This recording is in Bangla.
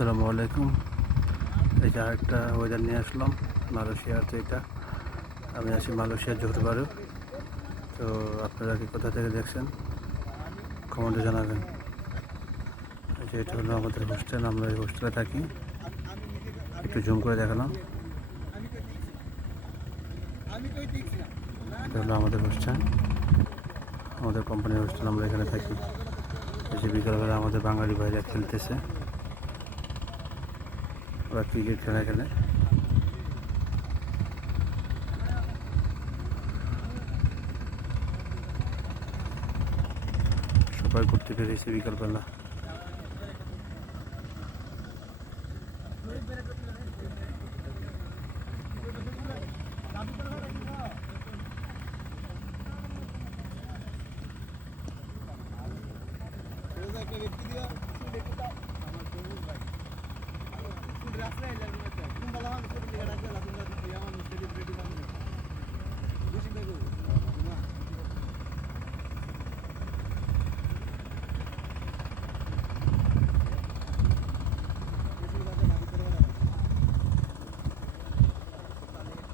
আসসালামু আলাইকুম। এই যে আরেকটা ওয়েদার নিয়ে আসলাম মালয়েশিয়াতে। এটা আমি আছি মালয়েশিয়ার জোহরবারু। তো আপনারা কি কোথা থেকে দেখছেন কমেন্টে জানাবেন। যে এটা হলো আমাদের হোস্টেল, আমরা এই হোস্টেলে থাকি। একটু জুম করে দেখালাম। এটা হলো আমাদের হোস্টেল, আমাদের কোম্পানির হোস্টেল, আমরা এখানে থাকি। এই যে বিকালবেলা আমাদের বাঙালি ভাইরা খেলতেছে, ওরা ক্রিকেট খেলা খেলে। সবাই ঘুরতে বেরিয়েছে বিকালবেলা। রাস্তায়